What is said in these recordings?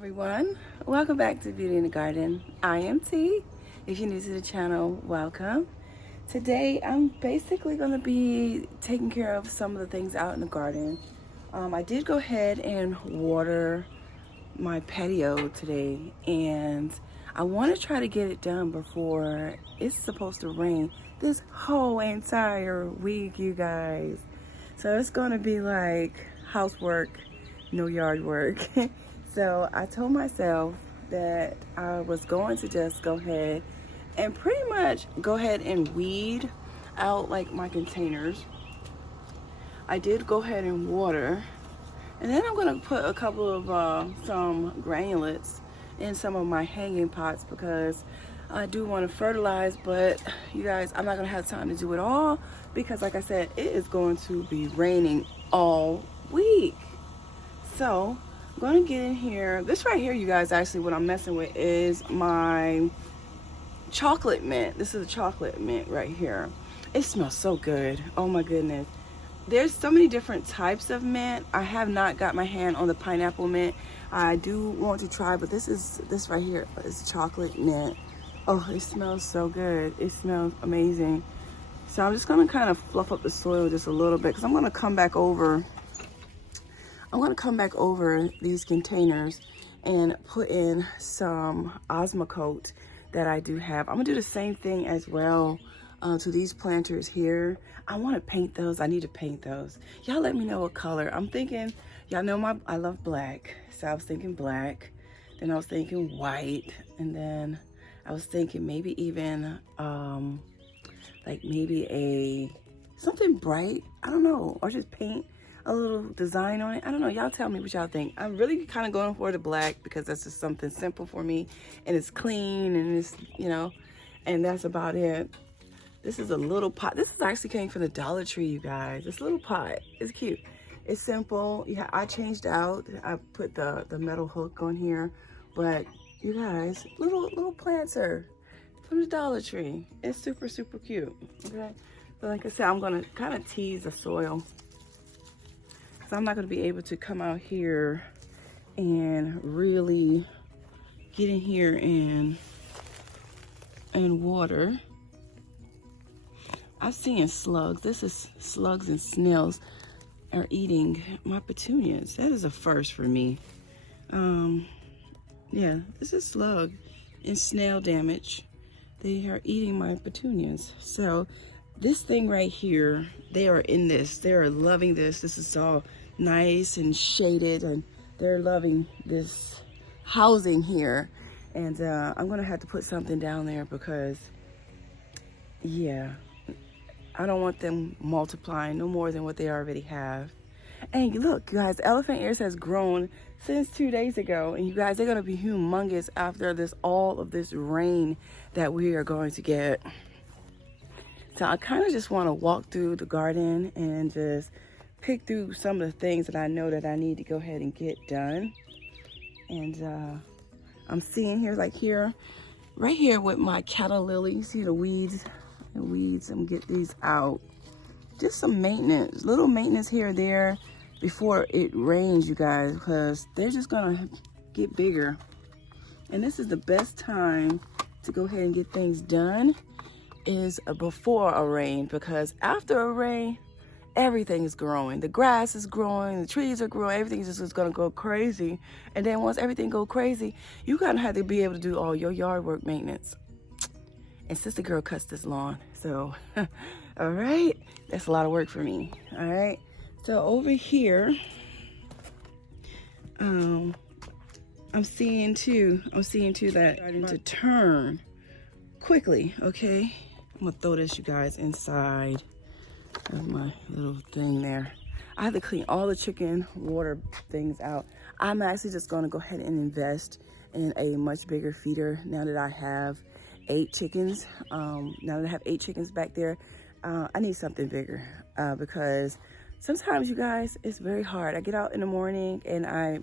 everyone, welcome back to Beauty in the Garden. I am T. If you're new to the channel, welcome. Today I'm basically going to be taking care of some of the things out in the garden. I did go ahead and water my patio today, and I want to try to get it done before it's supposed to rain this whole entire week, you guys. So it's going to be like housework, no yard work. So I told myself that I was going to just go ahead and pretty much go ahead and weed out like my containers. I did go ahead and water, and then I'm going to put a couple of some granulates in some of my hanging pots because I do want to fertilize, but you guys, I'm not going to have time to do it all because like I said, it is going to be raining all week. So I'm going to get in here. This right here, you guys, actually what I'm messing with is my chocolate mint. This is a chocolate mint right here. It smells so good. Oh my goodness. There's so many different types of mint. I have not got my hand on the pineapple mint. I do want to try, but this right here is chocolate mint. Oh, it smells so good. It smells amazing. So I'm just going to kind of fluff up the soil just a little bit because I'm going to come back over these containers and put in some Osmocote that I do have. I'm gonna do the same thing as well to these planters here. I want to paint those. I need to paint those. Y'all let me know what color. I'm thinking, y'all know I love black. So I was thinking black. Then I was thinking white. And then I was thinking maybe even like maybe something bright. I don't know. Or just paint a little design on it. I don't know. Y'all tell me what y'all think. I'm really kind of going for the black because that's just something simple for me, and it's clean, and it's, you know, and that's about it. This is a little pot. This is actually came from the Dollar Tree, you guys. This little pot is cute. It's simple. Yeah, I changed out. I put the metal hook on here, but you guys, little planter from the Dollar Tree. It's super cute. Okay, but like I said, I'm gonna kind of tease the soil. So I'm not going to be able to come out here and really get in here and water. I'm seeing slugs. This is slugs and snails are eating my petunias. That is a first for me. Yeah, this is slug and snail damage. They are eating my petunias. So this thing right here, they are in this. They are loving this. This is all nice and shaded, and they're loving this housing here. And I'm gonna have to put something down there because, yeah, I don't want them multiplying no more than what they already have. And look, you guys, elephant ears has grown since 2 days ago, and you guys, they're gonna be humongous after all of this rain that we are going to get. So I kind of just want to walk through the garden and just pick through some of the things that I know that I need to go ahead and get done. And I'm seeing here, like here, right here with my cattle lily, you see the weeds? I'm gonna get these out. Just some maintenance, little maintenance here or there before it rains, you guys, because they're just gonna get bigger. And this is the best time to go ahead and get things done is before a rain, because after a rain, everything is growing. The grass is growing, the trees are growing, everything is just gonna go crazy. And then once everything go crazy, you gotta have to be able to do all your yard work maintenance. And sister girl cuts this lawn, so all right, that's a lot of work for me. All right, so over here, I'm seeing too that starting to turn quickly. Okay, I'm gonna throw this, you guys, inside of my little thing there. I have to clean all the chicken water things out. I'm actually just gonna go ahead and invest in a much bigger feeder now that I have 8 chickens. Now that I have 8 chickens back there, I need something bigger because sometimes, you guys, it's very hard. I get out in the morning and I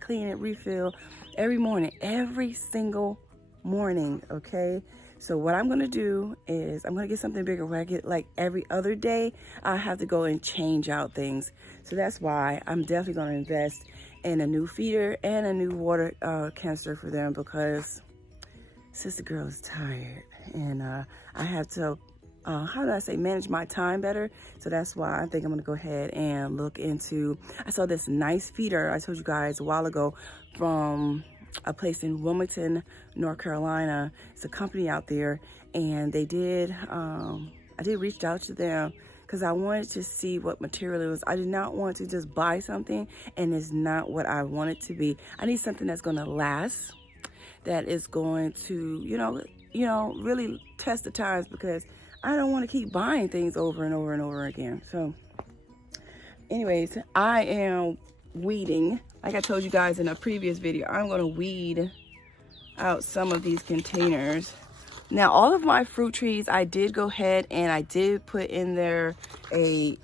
clean it, refill every morning, every single morning, okay? So what I'm gonna do is I'm gonna get something bigger where I get like every other day, I have to go and change out things. So that's why I'm definitely gonna invest and a new feeder and a new water canister for them, because sister girl is tired, and I have to how do I say, manage my time better. So that's why I think I'm gonna go ahead and look into, I saw this nice feeder I told you guys a while ago from a place in Wilmington, North Carolina. It's a company out there, and they did I did reach out to them because I wanted to see what material it was. I did not want to just buy something and it's not what I want it to be. I need something that's gonna last, that is going to, you know, really test the times, because I don't want to keep buying things over and over and over again. So anyways, I am weeding. Like I told you guys in a previous video, I'm going to weed out some of these containers. Now, all of my fruit trees, I did go ahead and I did put in there a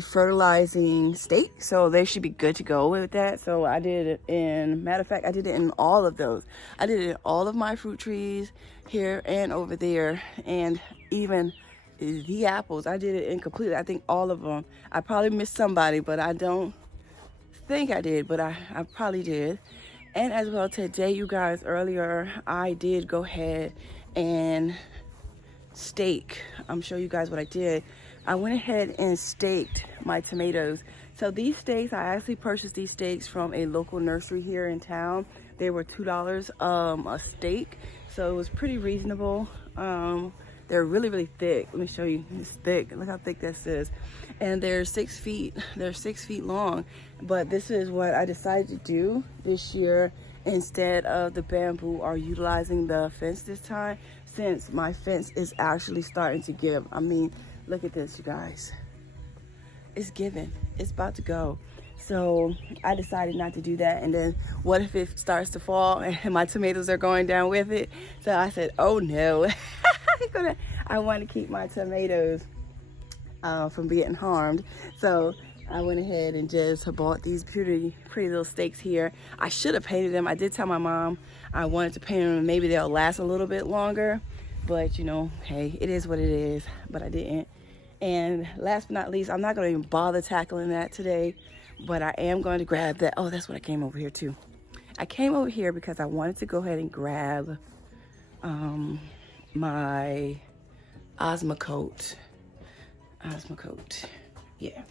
fertilizing stake, so they should be good to go with that. So I did it in, matter of fact, I did it in all of those. I did it in all of my fruit trees here and over there, and even the apples. I did it in completely. I think all of them. I probably missed somebody, but I don't think I did, but I probably did. And as well today, you guys, earlier, I did go ahead and stake. I'm showing you guys what I did. I went ahead and staked my tomatoes. So these stakes, I actually purchased these stakes from a local nursery here in town. They were $2 a stake, so it was pretty reasonable. They're really, really thick. Let me show you. It's thick. Look how thick this is. And they're 6 feet. They're 6 feet long. But this is what I decided to do this year instead of the bamboo or utilizing the fence this time, since my fence is actually starting to give. I mean, look at this, you guys. It's giving. It's about to go. So I decided not to do that. And then what if it starts to fall and my tomatoes are going down with it? So I said, oh no. I want to keep my tomatoes from getting harmed. So I went ahead and just bought these pretty little stakes here. I should have painted them. I did tell my mom I wanted to paint them and maybe they'll last a little bit longer. But you know, hey, it is what it is. But I didn't. And last but not least, I'm not going to even bother tackling that today. But I am going to grab that. Oh, that's what I came over here too. I came over here because I wanted to go ahead and grab my Osmocote. Yeah.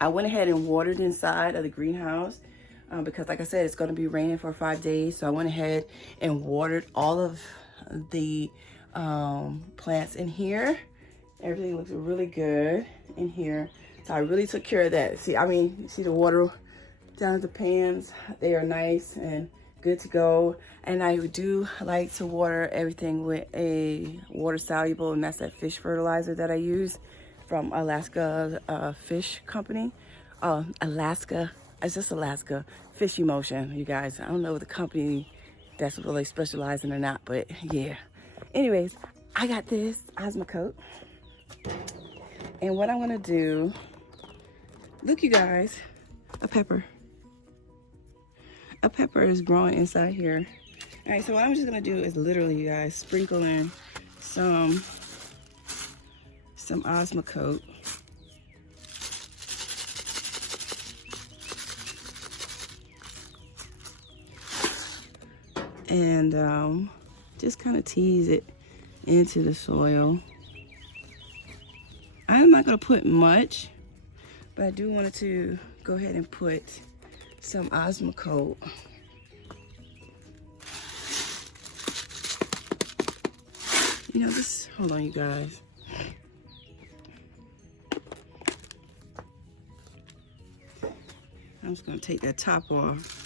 I went ahead and watered inside of the greenhouse because, like I said, it's going to be raining for 5 days. So I went ahead and watered all of the plants in here. Everything looks really good in here. So I really took care of that. See, I mean, you see the water down at the pans. They are nice and good to go. And I do like to water everything with a water soluble, and that's that fish fertilizer that I use from Alaska Fish Company. Alaska, it's just Alaska Fish Emotion, you guys. I don't know the company that's really specializing or not, but yeah. Anyways, I got this Osmocote. And what I'm gonna do, look you guys, a pepper. A pepper is growing inside here. All right, so what I'm just gonna do is literally, you guys, sprinkle in some Osmocote. And just kind of tease it into the soil. I'm not gonna put much, but I do want to go ahead and put some Osmocote. You know, this, hold on you guys. I'm just gonna take that top off.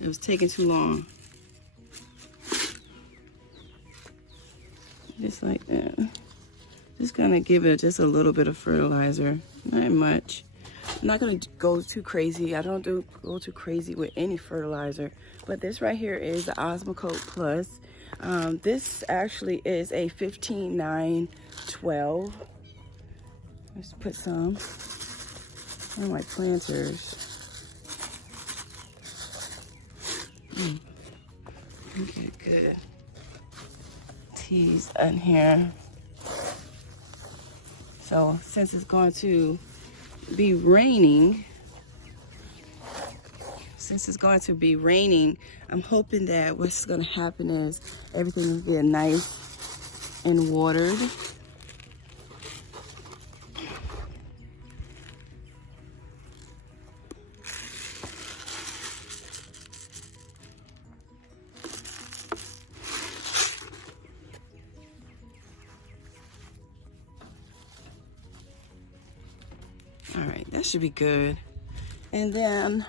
It was taking too long. Just like that. Just gonna give it just a little bit of fertilizer, not much. I'm not gonna go too crazy. I don't go too crazy with any fertilizer, but this right here is the Osmocote Plus. This actually is a 15-9-12. Let's put some on my planters. Okay, good. Tease in here. So since it's going to be raining, I'm hoping that what's going to happen is everything will get nice and watered. All right, that should be good. And then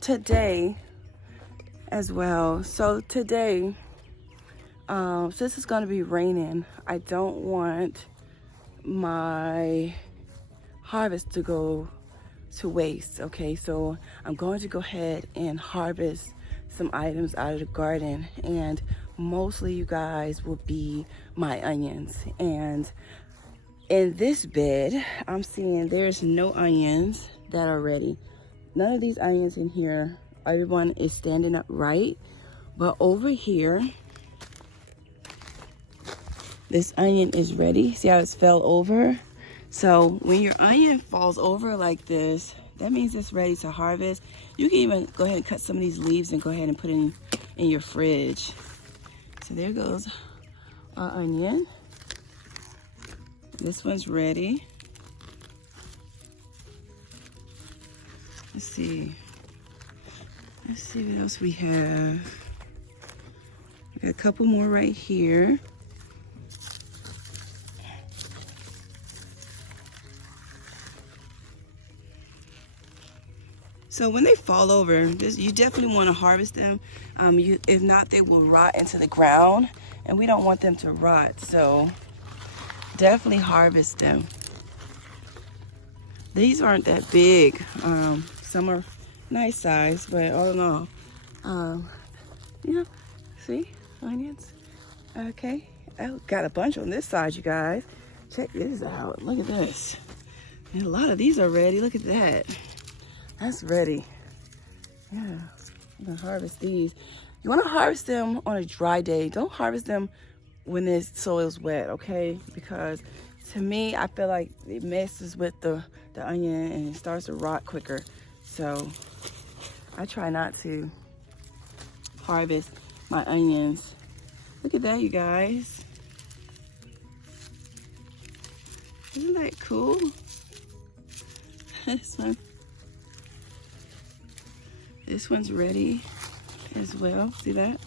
today as well. So today, since it's going to be raining, I don't want my harvest to go to waste. Okay, so I'm going to go ahead and harvest some items out of the garden, and mostly, you guys, will be my onions. And in this bed, I'm seeing there's no onions that are ready. None of these onions in here, everyone is standing up right. But over here, this onion is ready. See how it's fell over? So when your onion falls over like this, that means it's ready to harvest. You can even go ahead and cut some of these leaves and go ahead and put it in your fridge. So there goes our onion. This one's ready. Let's see what else we have. We got a couple more right here. So when they fall over, you definitely want to harvest them. If not, they will rot into the ground, and we don't want them to rot. So definitely harvest them. These aren't that big. Some are nice size, but all in all, see, onions. Okay, I got a bunch on this side, you guys. Check this out. Look at this. And a lot of these are ready. Look at that. That's ready. Yeah, I'm gonna harvest these. You wanna harvest them on a dry day. Don't harvest them when the soil's wet, okay? Because to me, I feel like it messes with the onion and it starts to rot quicker. So I try not to harvest my onions. Look at that, you guys. Isn't that cool? This one's ready as well. See that?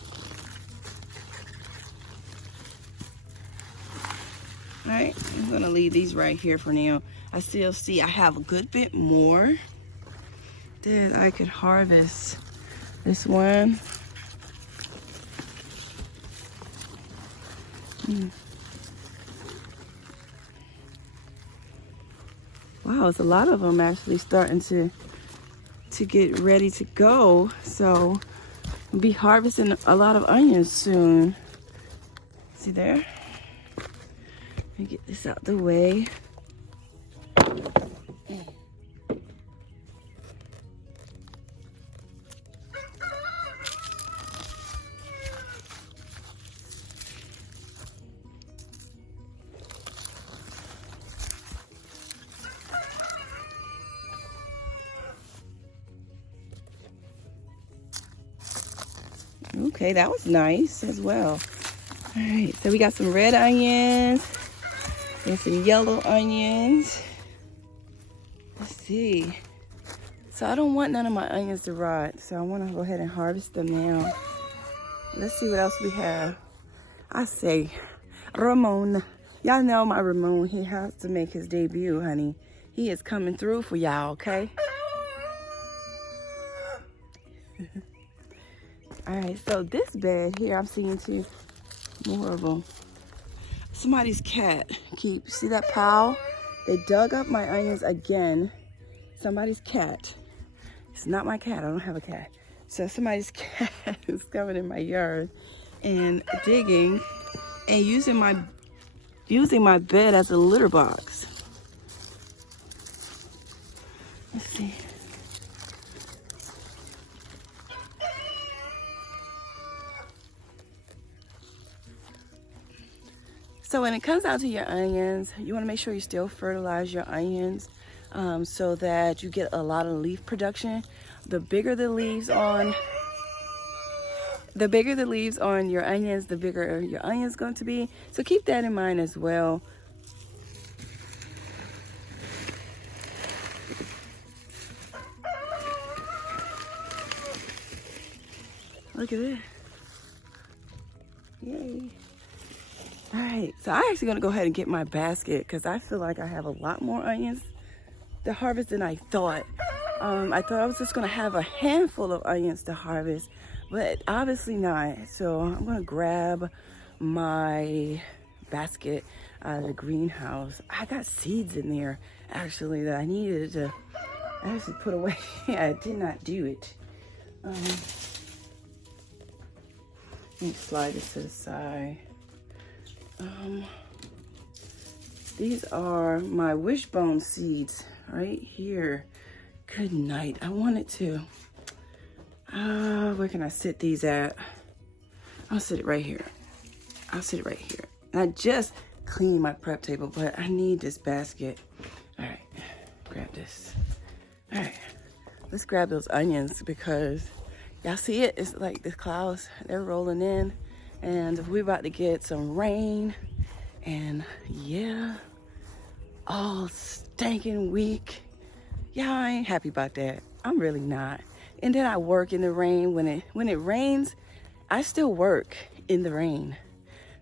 All right, I'm gonna leave these right here for now. I still see I have a good bit more that I could harvest. This one. Wow, it's a lot of them actually starting to get ready to go. So I'll be harvesting a lot of onions soon. See there? Let me get this out the way. Okay, that was nice as well. All right, so we got some red onions and some yellow onions. Let's see. So I don't want none of my onions to rot, so I want to go ahead and harvest them now. Let's see what else we have. I say, Ramon. Y'all know my Ramon. He has to make his debut, honey. He is coming through for y'all, okay? All right, so this bed here, I'm seeing two more of them. Somebody's cat see that pile? They dug up my onions again. Somebody's cat. It's not my cat, I don't have a cat. So somebody's cat is coming in my yard and digging and using my bed as a litter box. Let's see. So when it comes down to your onions, you want to make sure you still fertilize your onions so that you get a lot of leaf production. The bigger the leaves on your onions, the bigger your onion's going to be. So keep that in mind as well. Look at it. Yay. All right, so I'm actually gonna go ahead and get my basket because I feel like I have a lot more onions to harvest than I thought. I thought I was just gonna have a handful of onions to harvest, but obviously not. So I'm gonna grab my basket out of the greenhouse. I got seeds in there actually that I needed to actually put away. I did not do it. Let me slide this to the side. These are my wishbone seeds right here. Good night. I wanted to, where can I sit these at? I'll sit it right here. I'll sit it right here. And I just cleaned my prep table, but I need this basket. All right, grab this. All right, let's grab those onions because y'all see it? It's like the clouds, they're rolling in and we're about to get some rain. And yeah, all stinking week. Yeah, I ain't happy about that. I'm really not. And then I work in the rain. When it rains, I still work in the rain.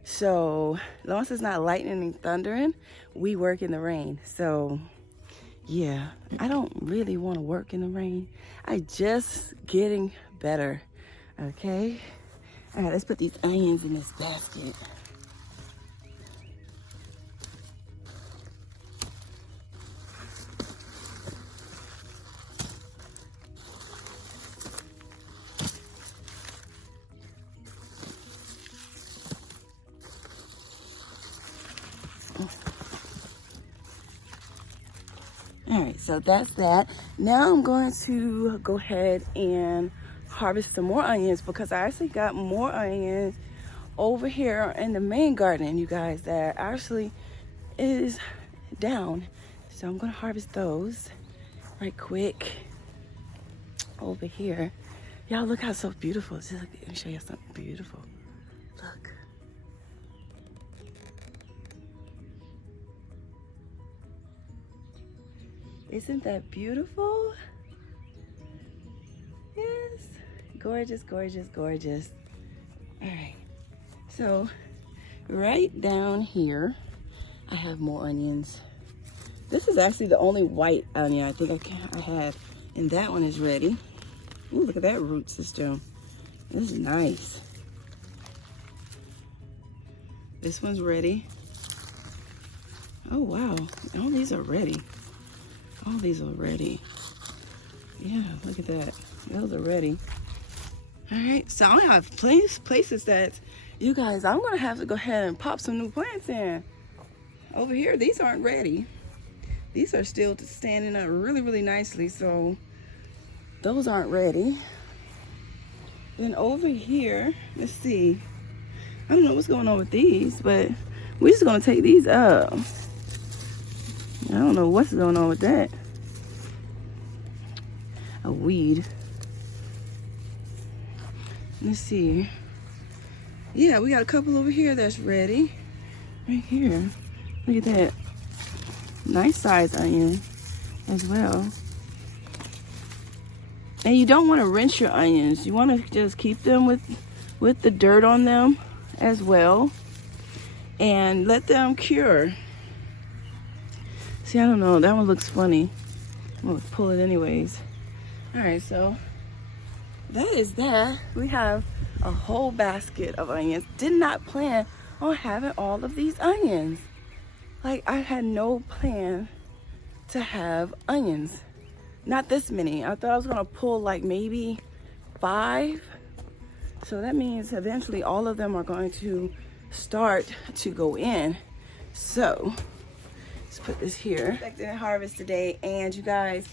So as long as it's not lightning and thundering, we work in the rain. So yeah, I don't really want to work in the rain. I just getting better. Okay. All right, let's put these onions in this basket. All right, so that's that. Now I'm going to go ahead and harvest some more onions because I actually got more onions over here in the main garden, you guys, that actually is down. So I'm gonna harvest those right quick over here. Y'all look how so beautiful. Just look, let me show you something beautiful. Look. Isn't that beautiful? Yes. Gorgeous, gorgeous, gorgeous. All right. So right down here, I have more onions. This is actually the only white onion I think I have. And that one is ready. Ooh, look at that root system. This is nice. This one's ready. Oh, wow. All these are ready. All these are ready. Yeah, look at that. Those are ready. All right, so I have places that, you guys, I'm gonna have to go ahead and pop some new plants in. Over here, these aren't ready. These are still standing up really, really nicely, so those aren't ready. Then over here, let's see. I don't know what's going on with these, but we're just gonna take these up. I don't know what's going on with that. A weed. Let's see. Yeah, we got a couple over here that's ready. Right here. Look at that. Nice size onion as well. And you don't want to rinse your onions. You want to just keep them with the dirt on them as well. And let them cure. See, I don't know. That one looks funny. I'm going to pull it anyways. All right, so that is that. We have a whole basket of onions. Did not plan on having all of these onions. Like, I had no plan to have onions. Not this many. I thought I was gonna pull like maybe 5. So that means eventually all of them are going to start to go in. So let's put this here. Expecting a harvest today, and you guys,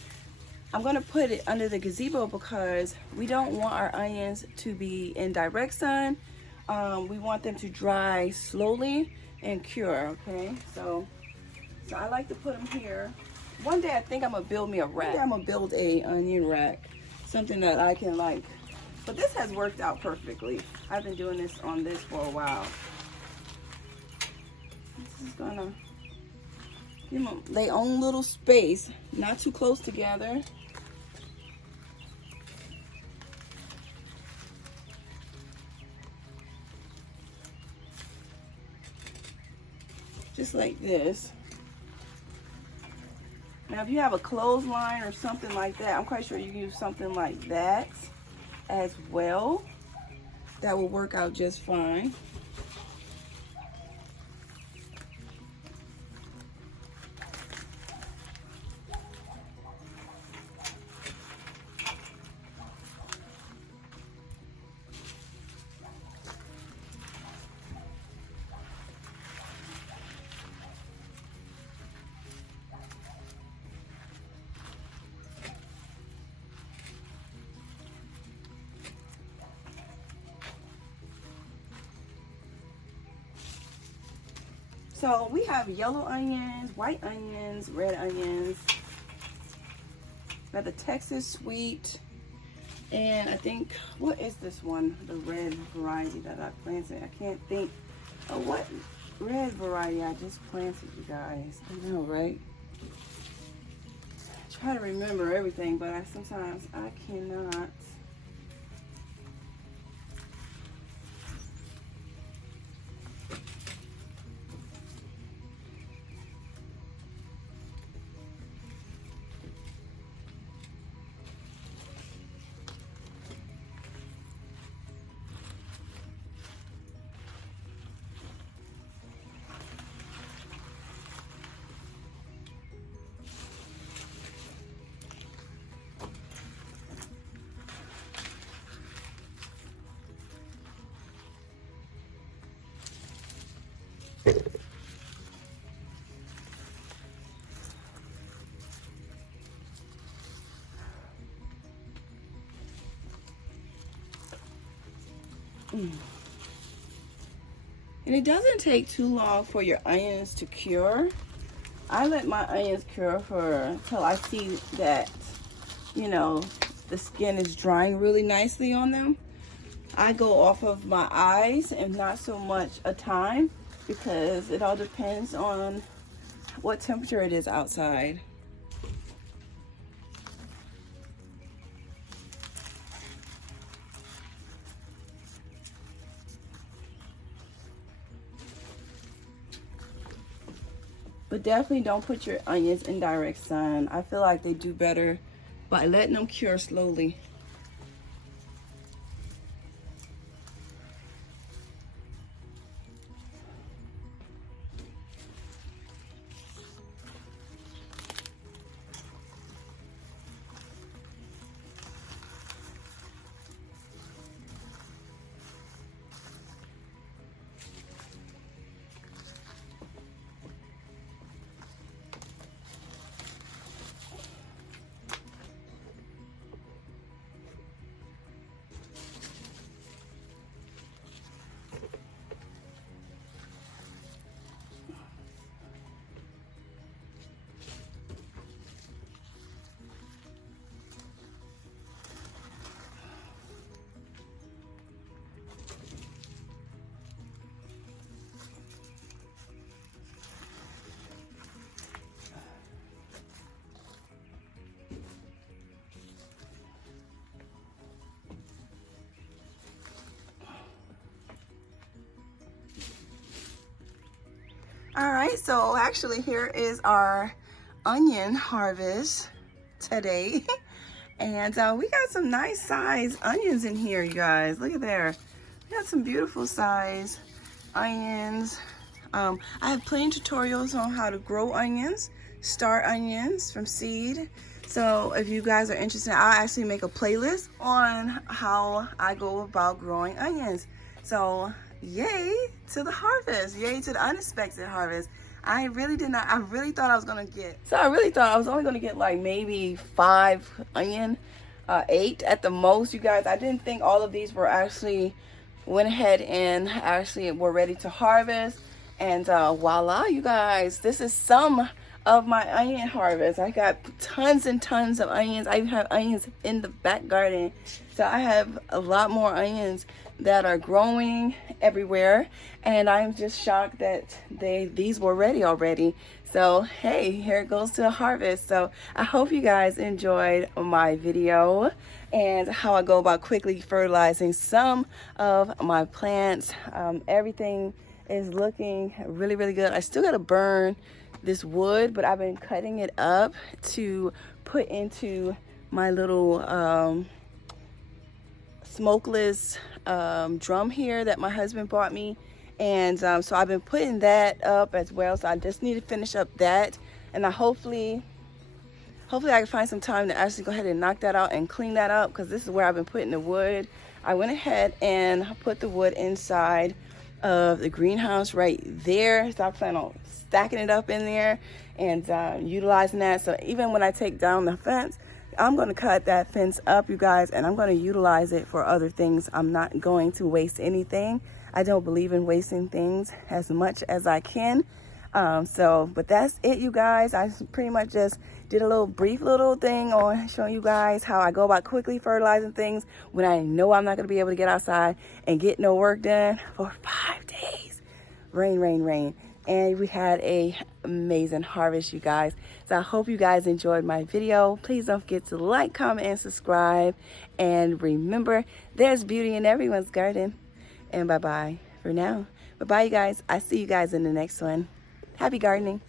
I'm gonna put it under the gazebo because we don't want our onions to be in direct sun. We want them to dry slowly and cure, okay? So I like to put them here. One day I think I'm gonna build me a rack. One day I'm gonna build a onion rack, something that I can like. But this has worked out perfectly. I've been doing this on this for a while. This is gonna give them their own little space, not too close together. Just like this. Now, if you have a clothesline or something like that, I'm quite sure you can use something like that as well. That will work out just fine. So we have yellow onions, white onions, red onions. Got the Texas sweet. And I think, what is this one? The red variety that I planted. I can't think of what red variety I just planted, you guys. I know, right? I try to remember everything, but sometimes I cannot. And it doesn't take too long for your onions to cure. I let my onions cure till I see that, you know, the skin is drying really nicely on them. I go off of my eyes and not so much a time, because it all depends on what temperature it is outside. But definitely don't put your onions in direct sun. I feel like they do better by letting them cure slowly. All right, so actually here is our onion harvest today. And we got some nice size onions in here, you guys. Look at there. We got some beautiful size onions. I have plenty of tutorials on how to grow onions, start onions from seed. So if you guys are interested, I'll actually make a playlist on how I go about growing onions. So yay to the harvest, yay to the unexpected harvest. I really thought I was gonna get, I really thought I was only gonna get like maybe 5 onion, 8 at the most, you guys. I didn't think all of these were actually went ahead and actually were ready to harvest. And voila, you guys, this is some of my onion harvest. I got tons and tons of onions. I even have onions in the back garden. So I have a lot more onions that are growing everywhere. And I'm just shocked that these were ready already. So hey, here it goes to a harvest. So I hope you guys enjoyed my video and how I go about quickly fertilizing some of my plants. Everything is looking really, really good. I still got to burn this wood, but I've been cutting it up to put into my little smokeless drum here that my husband bought me. And so I've been putting that up as well. So I just need to finish up that, and I hopefully I can find some time to actually go ahead and knock that out and clean that up, because this is where I've been putting the wood. I went ahead and put the wood inside of the greenhouse right there. So I plan on stacking it up in there and utilizing that. So even when I take down the fence, I'm going to cut that fence up, you guys, and I'm going to utilize it for other things. I'm not going to waste anything. I don't believe in wasting things as much as I can. But that's it, you guys. I pretty much just did a little brief little thing on showing you guys how I go about quickly fertilizing things when I know I'm not going to be able to get outside and get no work done for 5 days. Rain, rain, rain. And we had a amazing harvest, you guys. So I hope you guys enjoyed my video. Please don't forget to like, comment, and subscribe. And remember, there's beauty in everyone's garden. And bye-bye for now. Bye-bye, you guys. I see you guys in the next one. Happy gardening.